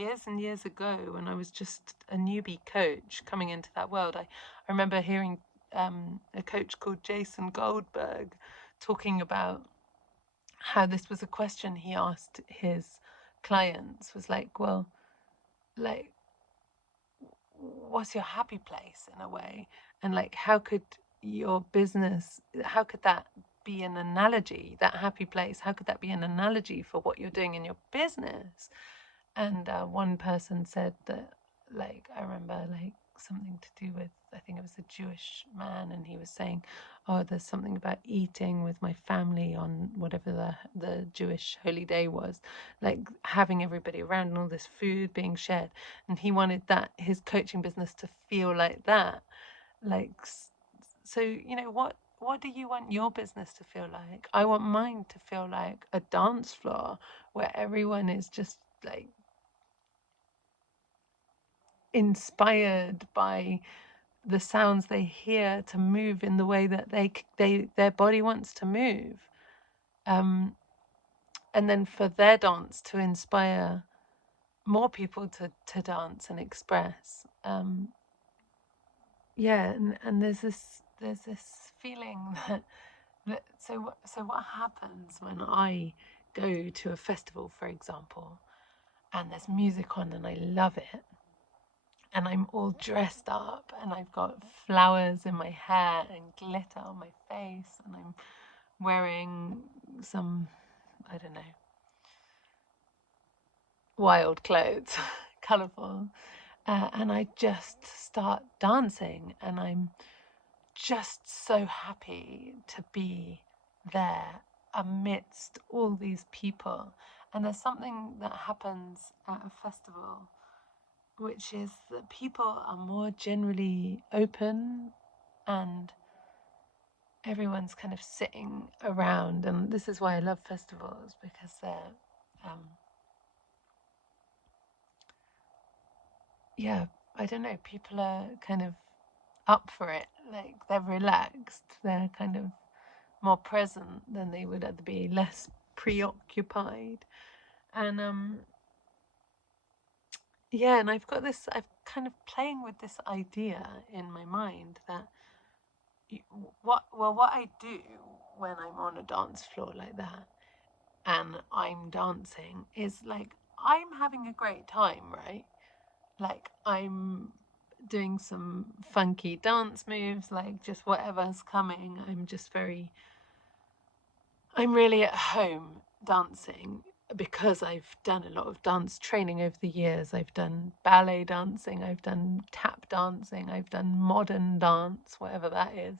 years and years ago, when I was just a newbie coach coming into that world, I remember hearing a coach called Jason Goldberg talking about how this was a question he asked his clients, was like, well, like, what's your happy place in a way? And like, how could your business, how could that be an analogy, that happy place, how could that be an analogy for what you're doing in your business? And one person said that, like, I remember, like, something to do with, I think it was a Jewish man, and he was saying, oh, there's something about eating with my family on whatever the Jewish holy day was, like having everybody around and all this food being shared. And he wanted that, his coaching business, to feel like that. Like, so, you know, what do you want your business to feel like? I want mine to feel like a dance floor where everyone is just like inspired by the sounds they hear to move in the way that their body wants to move, and then for their dance to inspire more people to dance and express. Yeah, and there's this feeling that so what happens when I go to a festival, for example, and there's music on and I love it, and I'm all dressed up and I've got flowers in my hair and glitter on my face, and I'm wearing some, I don't know, wild clothes, colourful, and I just start dancing, and I'm just so happy to be there amidst all these people. And there's something that happens at a festival, which is that people are more generally open, and everyone's kind of sitting around. And this is why I love festivals, because they're, yeah, I don't know, people are kind of up for it. Like, they're relaxed, they're kind of more present than they would be, less preoccupied. And yeah, and I've kind of playing with this idea in my mind that what I do when I'm on a dance floor like that and I'm dancing is like, I'm having a great time, right? Like, I'm doing some funky dance moves, like just whatever's coming. I'm really at home dancing because I've done a lot of dance training over the years. I've done ballet dancing, I've done tap dancing, I've done modern dance, whatever that is.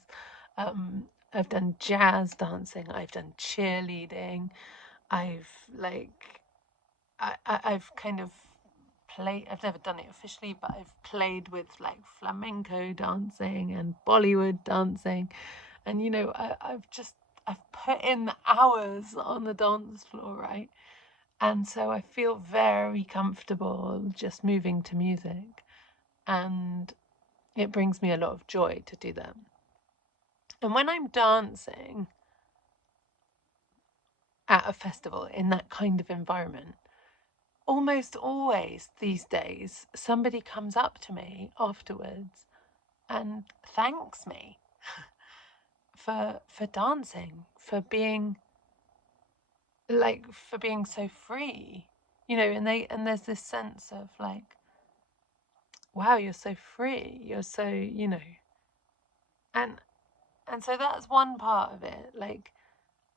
I've done jazz dancing, I've done cheerleading. I've like I've kind of played. I've never done it officially, but I've played with like flamenco dancing and Bollywood dancing, and you know, I've put in the hours on the dance floor, right? And so I feel very comfortable just moving to music, and it brings me a lot of joy to do that. And when I'm dancing at a festival in that kind of environment, almost always these days, somebody comes up to me afterwards and thanks me for dancing, for being so free, you know. And there's this sense of like, wow, you're so free, you're so, you know. And and so that's one part of it. Like,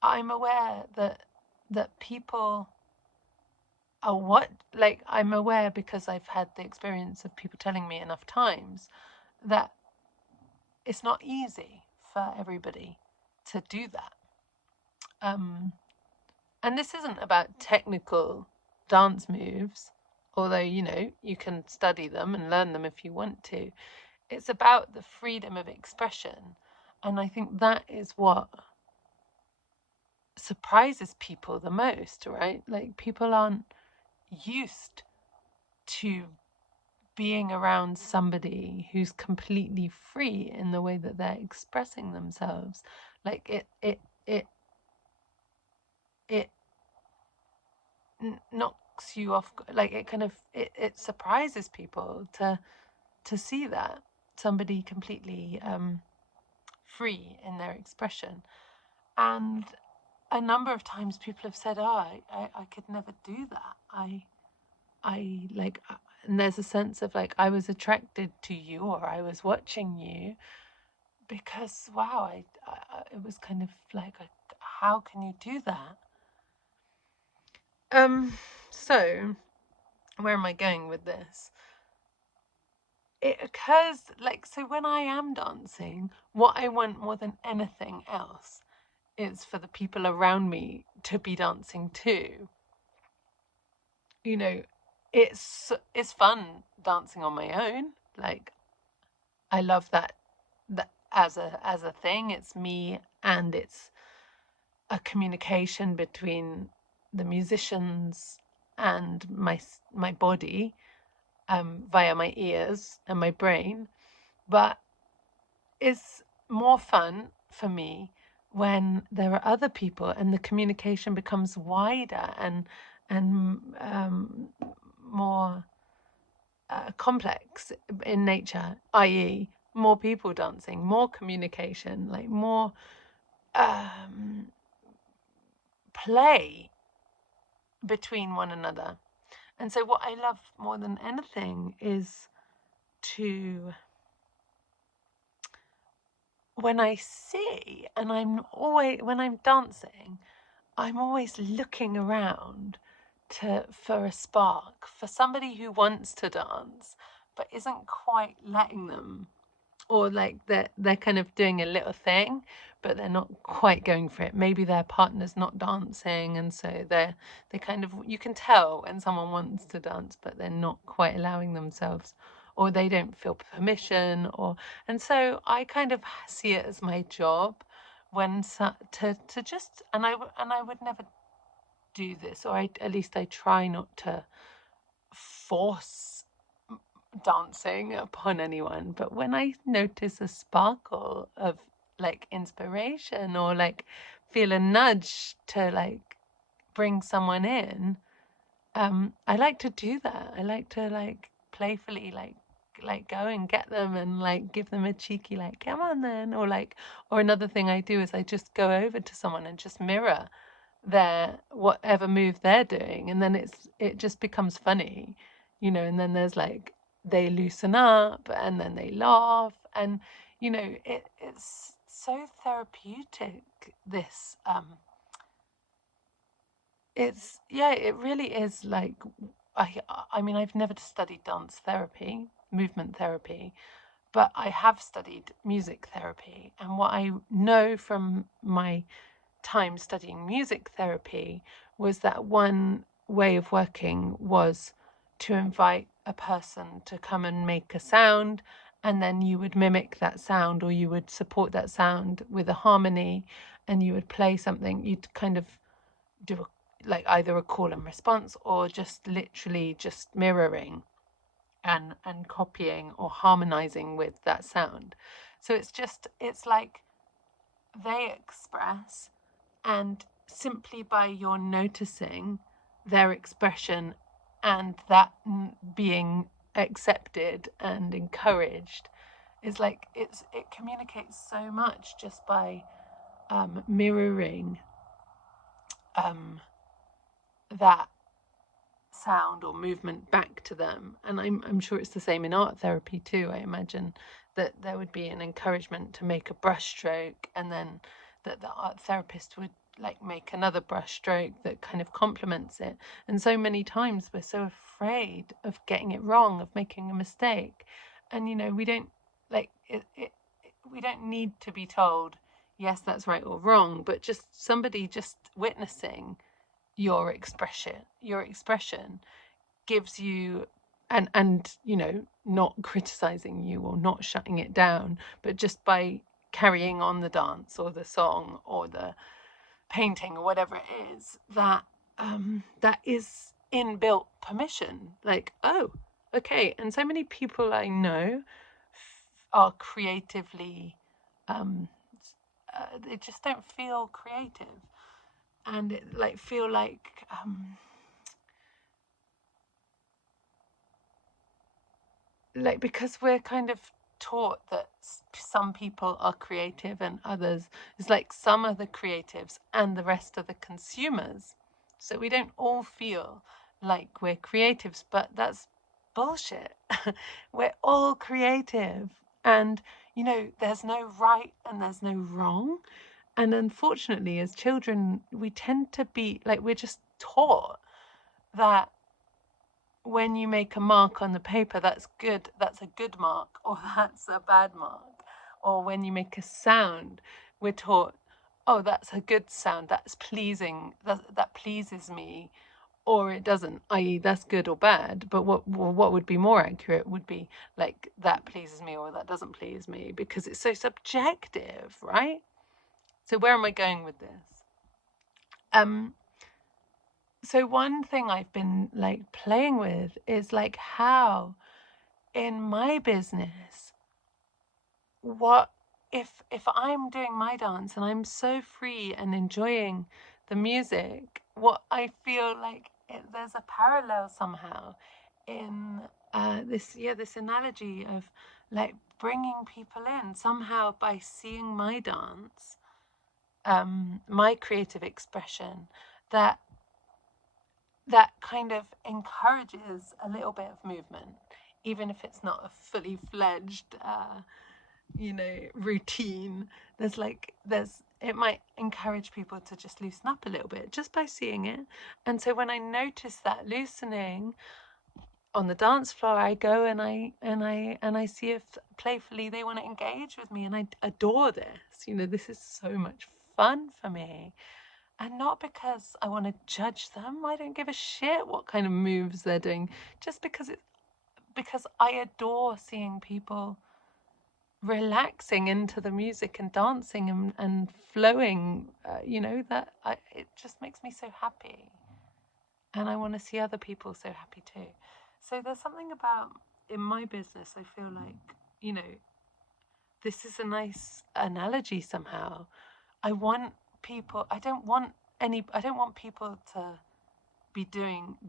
I'm aware that people are what, like, I'm aware, because I've had the experience of people telling me enough times that it's not easy for everybody to do that. And this isn't about technical dance moves, although, you know, you can study them and learn them if you want to. It's about the freedom of expression. And I think that is what surprises people the most, right? Like, people aren't used to being around somebody who's completely free in the way that they're expressing themselves. Like, it not knocks you off, like it kind of it surprises people to see that somebody completely free in their expression. And a number of times people have said, oh, I could never do that. I like, and there's a sense of like, I was attracted to you, or I was watching you because, wow, it was kind of like, how can you do that? So where am I going with this? It occurs like, so when I am dancing, what I want more than anything else is for the people around me to be dancing too. You know, it's fun dancing on my own. Like, I love that as a thing. It's me, and it's a communication between the musicians and my body, via my ears and my brain. But it's more fun for me when there are other people and the communication becomes wider and more complex in nature, i.e., more people dancing, more communication, like more play between one another. And so, what I love more than anything is to, when I see, and when I'm dancing, I'm always looking around for a spark, for somebody who wants to dance but isn't quite letting them, or like they're kind of doing a little thing but they're not quite going for it. Maybe their partner's not dancing, and so they kind of, you can tell when someone wants to dance but they're not quite allowing themselves, or they don't feel permission, or, and so I kind of see it as my job to just, and I would never do this, or at least I try not to force dancing upon anyone. But when I notice a sparkle of like inspiration, or like feel a nudge to like bring someone in, I like to do that. I like to like playfully like go and get them and like give them a cheeky like, come on then, or like, or another thing I do is I just go over to someone and just mirror their whatever move they're doing, and then it just becomes funny, and then there's like, they loosen up and then they laugh, and it's so therapeutic, this it's, yeah, it really is. Like, I mean, I've never studied dance therapy, movement therapy, but I have studied music therapy, and what I know from my time studying music therapy was that one way of working was to invite a person to come and make a sound, and then you would mimic that sound, or you would support that sound with a harmony, and you would play something. You'd kind of do like either a call and response, or just literally just mirroring and copying or harmonizing with that sound. So it's like they express, and simply by your noticing their expression and that being accepted and encouraged, is like, it communicates so much just by mirroring that sound or movement back to them. And I'm sure it's the same in art therapy too. I imagine that there would be an encouragement to make a brush stroke, and then that the art therapist would like make another brush stroke that kind of complements it. And so many times we're so afraid of getting it wrong, of making a mistake. And we don't like we don't need to be told, yes, that's right or wrong, but just somebody just witnessing your expression gives you, and not criticizing you or not shutting it down, but just by carrying on the dance or the song or the painting or whatever it is, that is inbuilt permission. Like, oh, okay. And so many people I know are creatively, they just don't feel creative, and it, like, feel like like, because we're kind of taught that some people are creative and others, it's like some are the creatives and the rest are the consumers. So we don't all feel like we're creatives, but that's bullshit. We're all creative, and there's no right and there's no wrong. And unfortunately, as children, we tend to be like, we're just taught that when you make a mark on the paper, that's good, that's a good mark, or that's a bad mark. Or when you make a sound, we're taught, oh, that's a good sound, that's pleasing, that pleases me, or it doesn't, i.e., that's good or bad. But what would be more accurate would be like, that pleases me or that doesn't please me, because it's so subjective, right? So where am I going with this? So one thing I've been like playing with is like how in my business, what if I'm doing my dance and I'm so free and enjoying the music, what I feel like there's a parallel somehow in this analogy of like bringing people in somehow by seeing my dance, my creative expression, that kind of encourages a little bit of movement, even if it's not a fully fledged, routine. It might encourage people to just loosen up a little bit just by seeing it. And so when I notice that loosening on the dance floor, I go and I see if playfully they want to engage with me, and I adore this. This is so much fun for me. And not because I want to judge them. I don't give a shit what kind of moves they're doing. Just because I adore seeing people relaxing into the music and dancing and flowing. It just makes me so happy. And I want to see other people so happy too. So there's something about, in my business, I feel like, this is a nice analogy somehow. I don't want people to be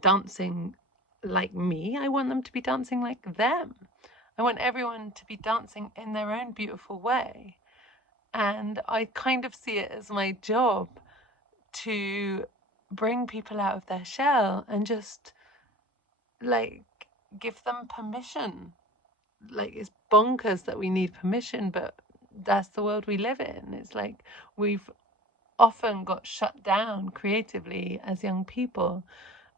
dancing like me. I want them to be dancing like them. I want everyone to be dancing in their own beautiful way. And I kind of see it as my job to bring people out of their shell and just like give them permission. Like, it's bonkers that we need permission, but that's the world we live in. It's like we've often got shut down creatively as young people,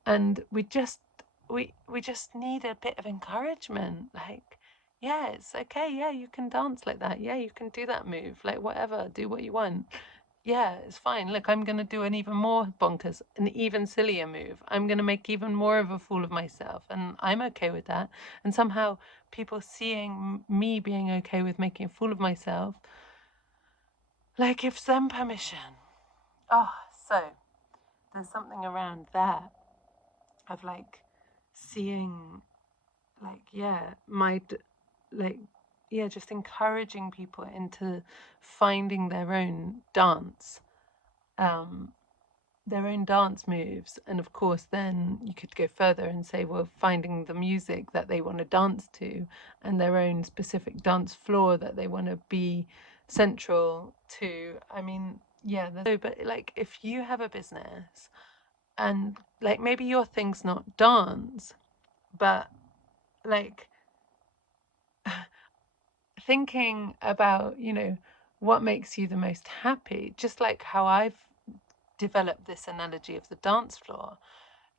and we just need a bit of encouragement. Like, yeah, it's okay, yeah, you can dance like that, yeah, you can do that move, like, whatever, do what you want. Yeah, it's fine. Look, I'm going to do an even more bonkers, an even sillier move. I'm going to make even more of a fool of myself, and I'm okay with that. And somehow people seeing me being okay with making a fool of myself, like, gives them permission. Oh, so there's something around that of like seeing, like, yeah, just encouraging people into finding um their own dance moves. And of course then you could go further and say, well, finding the music that they want to dance to and their own specific dance floor that they want to be central to. I mean, yeah, but like, if you have a business and like maybe your thing's not dance, but like thinking about, what makes you the most happy, just like how I've developed this analogy of the dance floor.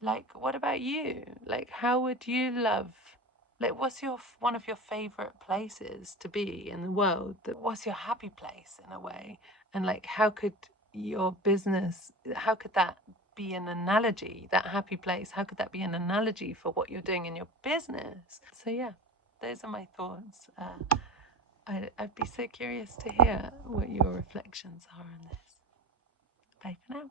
Like, what about you? Like, how would you love, like, what's one of your favorite places to be in the world? What's your happy place in a way? And like, how could that be an analogy, that happy place? How could that be an analogy for what you're doing in your business? So yeah, those are my thoughts. I'd be so curious to hear what your reflections are on this. Bye for now.